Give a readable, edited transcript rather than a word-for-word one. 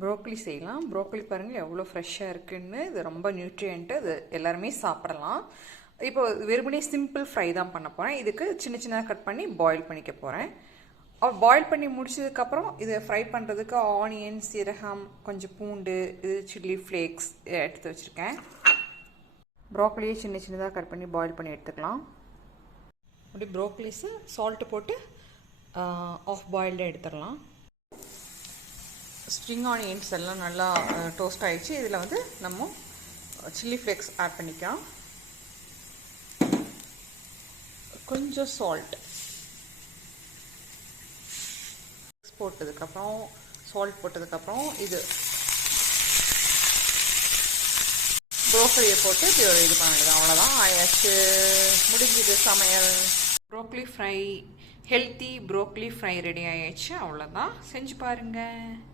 Broccoli செய்யலாம். Broccoli பாருங்கள் எவ்வளோ ஃப்ரெஷ்ஷாக இருக்குன்னு. இது ரொம்ப நியூட்ரியன்ட்டு, இது எல்லாருமே சாப்பிடலாம். இப்போ வெறுமனே சிம்பிள் ஃப்ரை தான் பண்ண போகிறேன். இதுக்கு சின்ன சின்னதாக கட் பண்ணி பாயில் பண்ணிக்க போகிறேன். பாயில் பண்ணி முடிச்சதுக்கப்புறம் இதை ஃப்ரை பண்ணுறதுக்கு ஆனியன், சீரகம், கொஞ்சம் பூண்டு, இது சில்லி ஃப்ளேக்ஸ் எடுத்து வச்சுருக்கேன். ப்ரோக்கலியை சின்ன சின்னதாக கட் பண்ணி பாயில் பண்ணி எடுத்துக்கலாம். அப்படி ப்ரோக்கலிஸு சால்ட்டு போட்டு ஆஃப் பாயில்டாக எடுத்துடலாம். ஸ்ப்ரிங் ஆனியன்ஸ் எல்லாம் நல்லா டோஸ்ட் ஆகிடுச்சு. இதில் வந்து நம்ம சில்லி ஃப்ளேக்ஸ் ஆட் பண்ணிக்கலாம். கொஞ்சம் சால்ட் போட்டதுக்கப்புறம், சால்ட் போட்டதுக்கப்புறம் இது ப்ரோக்கலியை போட்டு இது பண்ணிடுது. அவ்வளோதான், ஆயாச்சு, முடிஞ்சுது சமையல். Broccoli fry, healthy broccoli fry ready ஆயாச்சு. அவ்வளோதான், செஞ்சு பாருங்கள்.